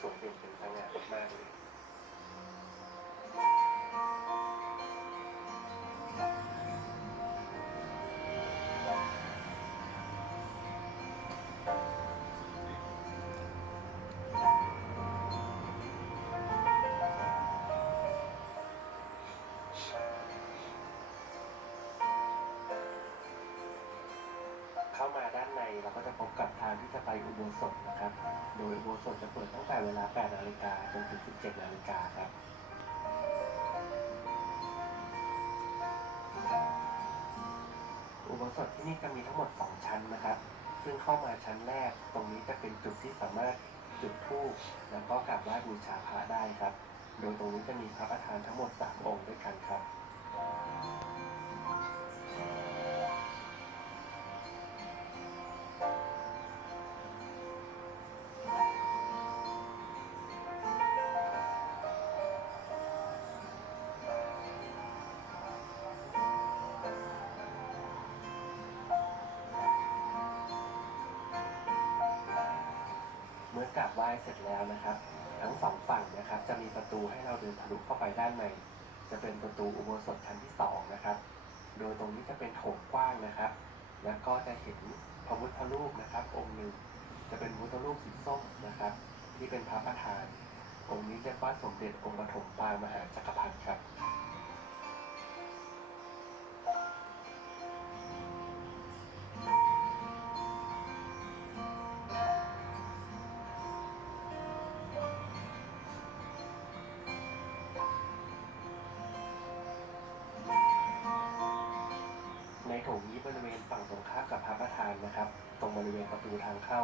สวยเด่นเป็นสง่ามากๆเลย เข้ามาด้านในเราก็จะพบกับทางที่จะไปอุโบสถนะครับ โดยอุโบสถจะเปิดตั้งแต่เวลา 8 นาฬิกาจนถึง 17 นาฬิกาครับอุโบสถที่นี่จะมีทั้งหมด 2 ชั้นนะครับ ซึ่งเข้ามาชั้นแรก ตรงนี้จะเป็นจุดที่สามารถจุดธูปแล้วก็กราบไหว้บูชาพระได้ครับ โดยตรงนี้จะมีพระประธานทั้งหมด 3 องค์ด้วยกันครับ บไหว้เสร็จแล้วนะครับ ทั้งสองฝั่งนะครับจะมีประตูให้เราเดินทะลุเข้าไปด้านใน จะเป็นประตูอุโบสถชั้นที่สองนะครับ โดยตรงนี้จะเป็นโถงกว้างนะครับ แล้วก็จะเห็นพระพุทธรูปนะครับ องค์หนึ่งจะเป็นพุทธรูปสีส้มนะครับ ที่เป็นพระประธาน องค์นี้เรียกว่าสมเด็จองค์ปฐมปางมหาจักรพรรดิครับ บริเวณฝั่งตรงข้ามกับพระประธานนะครับ ตรงบริเวณประตูทางเข้า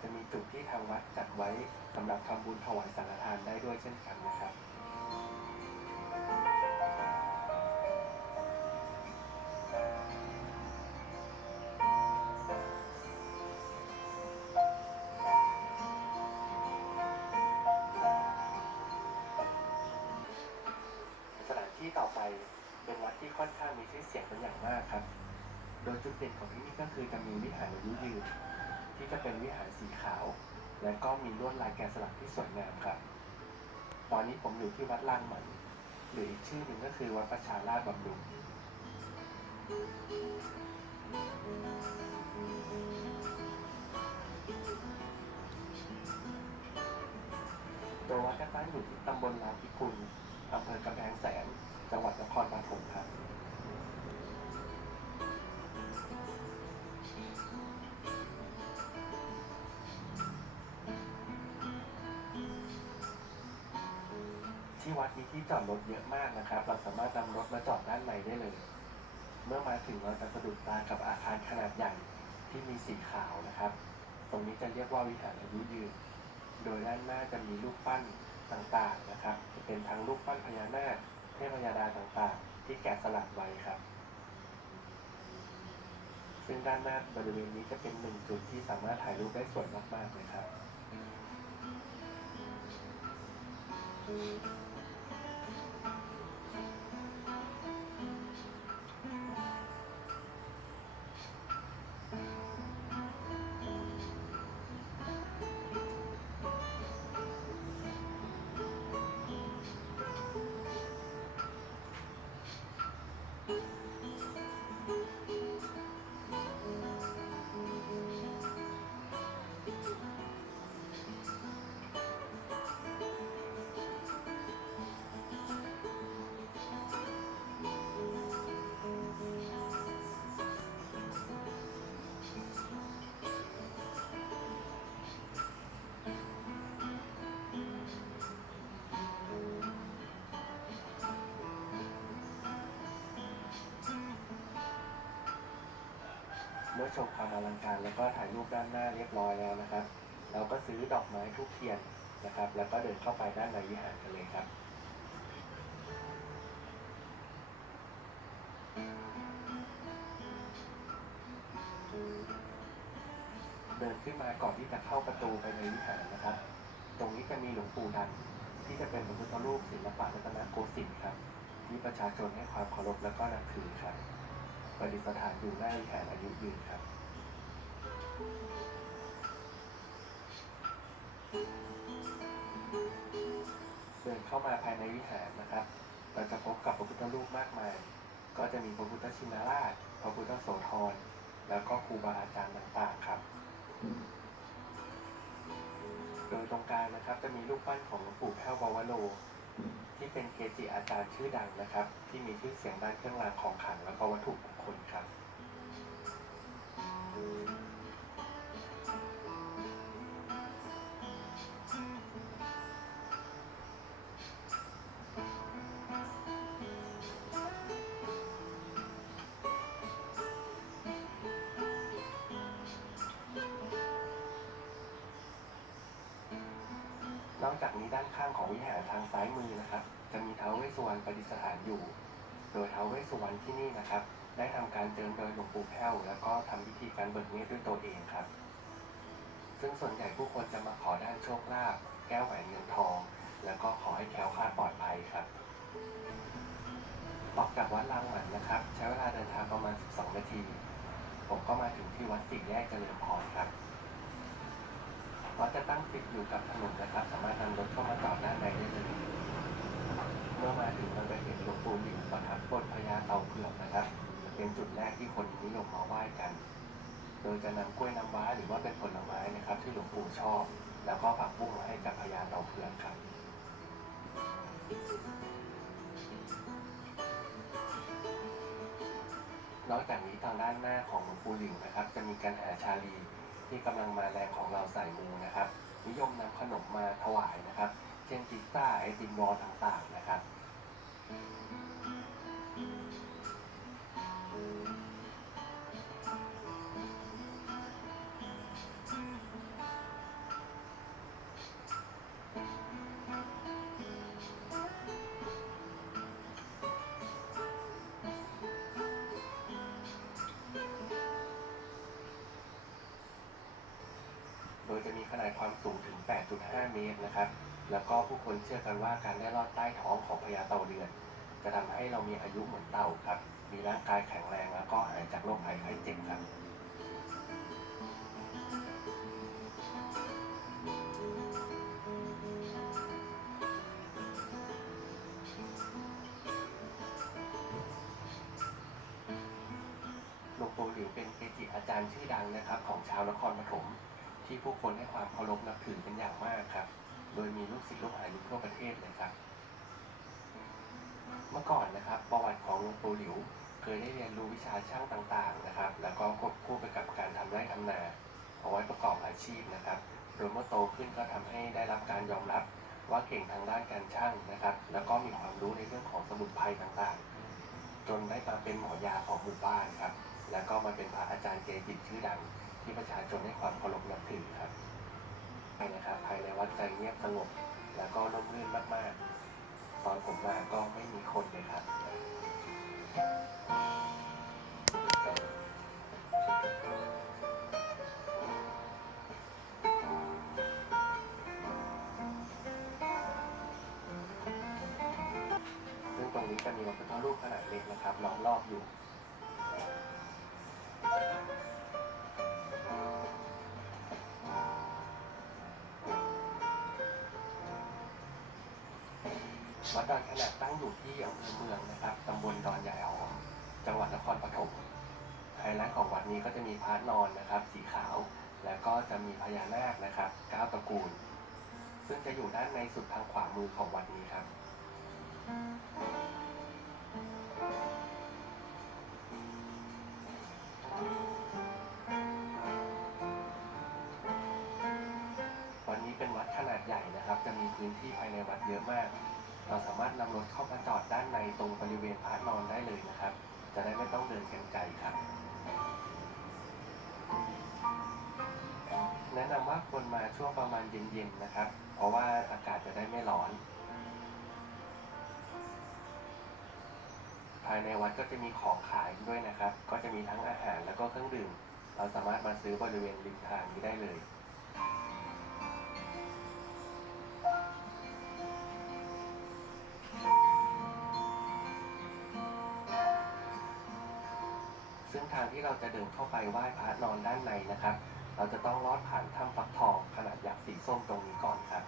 จะมีจุดที่ทางวัดจัดไว้สำหรับทำบุญถวายสังฆทานได้ด้วยเช่นกันนะครับสถานที่ต่อไปเป็นวัดที่ค่อนข้างมีชื่อเสียงเป็นอย่างมากครับ โดยจุดเด่นของที่นี่ก็คือจะมีวิหารอายุยืนที่จะเป็นวิหารสีขาว และก็มีลวดลายแกะสลักที่สวยงามครับ ตอนนี้ผมอยู่ที่วัดล่างหมัน หรืออีกชื่อหนึ่งก็คือวัดประชาราชบำรุงโดยวัดจะตั้งอยู่ที่ตำบลลาวพิกุล ที่วัดมีที่จอดรถเยอะมากนะครับ เราสามารถนำรถมาจอดด้านในได้เลย เมื่อมาถึงเราจะสะดุดตากับอาคารขนาดใหญ่ที่มีสีขาวนะครับ ตรงนี้จะเรียกว่าวิหารอายุยืน โดยด้านหน้าจะมีรูปปั้นต่างๆนะครับ จะเป็นทั้งรูปปั้นพญานาคเทพยดาต่างๆ ที่แกะสลักไว้ครับ ซึ่งด้านหน้าบริเวณนี้จะเป็นหนึ่งจุดที่สามารถถ่ายรูปได้สวยมากๆเลยครับเมื่ อชมความอลังการแล้วก็ถ่ายรูปด้านหน้าเรียบร้อยแล้วนะครับ เราก็ซื้อดอกไม้ทูบเทียนนะครับ แล้วก็เดินเข้าไปด้านในวิหารกันเลยครับเดินขึ้นมาก่อนที่จะเข้าประตูไปในวิหารนะครับ ตรงนี้จะมีหลวงปู่ดันที่จะเป็นพระพุทธรูปศิลปะรัตนโกสินทร์ครับที่ประชาชนให้ความเคารพและก็นับถือครับ ประดิษฐานอยู่หน้าวิหารอายุยืนครับ เดินเข้ามาภายในวิหารนะครับ เราจะพบกับพระพุทธรูปมากมาย ก็จะมีพระพุทธชินราช พระพุทธโสธร แล้วก็ครูบาอาจารย์ต่างๆครับ โดยตรงกลางนะครับจะมีรูปปั้นของหลวงปู่แพ้วววโร ที่เป็นเกจิอาจารย์ชื่อดังนะครับ ที่มีชื่อเสียงด้านเครื่องรางของขลังแล้วก็วัตถุมงคลครับ นอกจากนี้ด้านข้างของวิหารทางซ้ายมือนะครับ จะมีเท้าเวสสุวรรณประดิษฐานอยู่ โดยเท้าเวสสุวรรณที่นี่นะครับ ได้ทำการเจิมโดยหลวงปู่แพ้วแล้วก็ทำพิธีการเบิกเนตรด้วยตัวเองครับ ซึ่งส่วนใหญ่ผู้คนจะมาขอด้านโชคลาภแก้วแหวนเงินทอง แล้วก็ขอให้แคล้วคลาดปลอดภัยครับออกจากวัดลางหมันนะครับ ใช้เวลาเดินทางประมาณ 12 นาที ผมก็มาถึงที่วัดสี่แยกเจริญพรครับ วัดจะตั้งติดอยู่กับถนนนะครับ สามารถนำรถเข้ามาจอดด้านในได้เลยเมื่อมาถึงเราจะเห็นหลวงปู่หลิวประทับบนพญาเต่าเผือกนะครับ เป็นจุดแรกที่คนนิยมมาไหว้กัน โดยจะนำกล้วยน้ำว้าหรือว่าเป็นผลไม้นะครับ ที่หลวงปู่ชอบ แล้วก็ผักบุ้งมาให้กับพญาเต่าเผือกครับนอกจากนี้ทางด้านหน้าของหลวงปู่หลิวนะครับ จะมีการหาชาลี ที่กำลังมาแรงของเราใส่มูนะครับ นิยมนำขนมมาถวายนะครับ เช่นพิซซ่าไอติมวอลต่างๆนะครับ จะมีขนาดความสูงถึง 8.5 เมตรนะครับ แล้วก็ผู้คนเชื่อกันว่าการได้ลอดใต้ท้องของพญาเต่าเรือน จะทำให้เรามีอายุเหมือนเต่าครับ มีร่างกายแข็งแรงแล้วก็หายจากโรคภัยไข้เจ็บครับหลวงปู่หลิวเป็นเกจิอาจารย์ชื่อดังนะครับ ของชาวนครปฐม ที่ผู้คนให้ความเคารพนับถือเป็นอย่างมากครับ โดยมีลูกศิษย์ลูกหาอยู่ทั่วประเทศเลยครับ เมื่อก่อนนะครับ ประวัติของหลวงปู่หลิว เคยได้เรียนรู้วิชาช่างต่างๆนะครับ แล้วก็ควบคู่ไปกับการทำไร่ทำนาเอาไว้ประกอบอาชีพนะครับโดยเมื่อโตขึ้นก็ทำให้ได้รับการยอมรับว่าเก่งทางด้านการช่างนะครับ แล้วก็มีความรู้ในเรื่องของสมุนไพรต่างๆ จนได้มาเป็นหมอยาของหมู่บ้านครับ แล้วก็มาเป็นพระอาจารย์เกจิชื่อดัง ที่ประชาชนให้ความเคารพนับถือครับภายนะครับภายในวัดใจเงียบสงบแล้วก็ร่มรื่นมากๆ ตอนผมมาก็ไม่มีคนเลยครับซึ่งตรงนี้จะมีพระพุทธรูปขนาดเล็กนะครับล้อมรอบอยู่ ดดอนขนาดตั้งอยู่ที่อำเภอเมืองนะครับตำบลดอนใหญ่หอมจังหวัดนครปฐมไฮไลท์ของวัดนี้ก็จะมีพระนอนนะครับ สีขาว แล้วก็จะมีพญานาคนะครับเก้าตระกูล ซึ่งจะอยู่ด้านในสุดทางขวามือของวัดนี้ครับวันนี้เป็นวัดขนาดใหญ่นะครับ จะมีพื้นที่ภายในวัดเยอะมาก เราสามารถนำรถเข้ามาจอดด้านในตรงบริเวณพระนอนได้เลยนะครับ จะได้ไม่ต้องเดินกันไกลครับ แนะนำว่าควรมาช่วงประมาณเย็นๆนะครับ เพราะว่าอากาศจะได้ไม่ร้อน ภายในวัดก็จะมีของขายด้วยนะครับ ก็จะมีทั้งอาหารแล้วก็เครื่องดื่ม เราสามารถมาซื้อบริเวณริมทางนี้ได้เลย เราจะเดินเข้าไปไหว้พระนอนด้านในนะครับ เราจะต้องลอดผ่านถ้ำฟักทองขนาดยักษ์สีส้มตรงนี้ก่อนครับ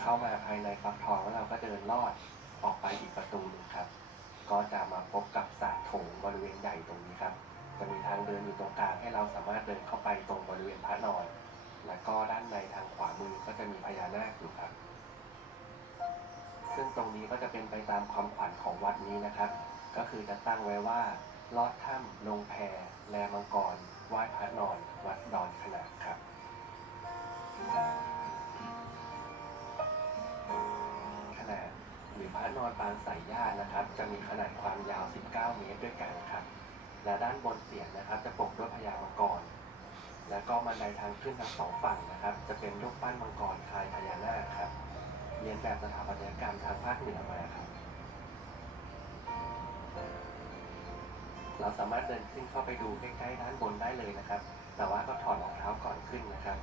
เข้ามาภายในฟักทองแล้วเราก็เดินลอดออกไปอีกประตูหนึงครับ ก็จะมาพบกับสระโถงบริเวณใหญ่ตรงนี้ครับ จะมีทางเดินอยู่ตรงกลางให้เราสามารถเดินเข้าไปตรงบริเวณพระนอน แล้วก็ด้านในทางขวามือก็จะมีพญานาคอยู่ครับ ซึ่งตรงนี้ก็จะเป็นไปตามความขวัญของวัดนี้นะครับ ก็คือจะตั้งไว้ว่าลอดถ้ำลงแพแลมังกรไหว้พระนอน วัดดอนขนากครับ ขนาดหรือพระนอนปางสายญาตินะครับ จะมีขนาดความยาว 19 เมตรด้วยกันครับ และด้านบนเสียนนะครับ จะปกด้วยพญามังกร แล้วก็บันไดทางขึ้นทั้งสองฝั่งนะครับ จะเป็นรูปปั้นมังกรคลายพญานาคครับ เรียนแบบสถาปัตยกรรมทางภาคเหนือมาครับ เราสามารถเดินขึ้นเข้าไปดูใกล้ๆด้านบนได้เลยนะครับ แต่ว่าก็ถอดรองเท้าก่อนขึ้นนะครับ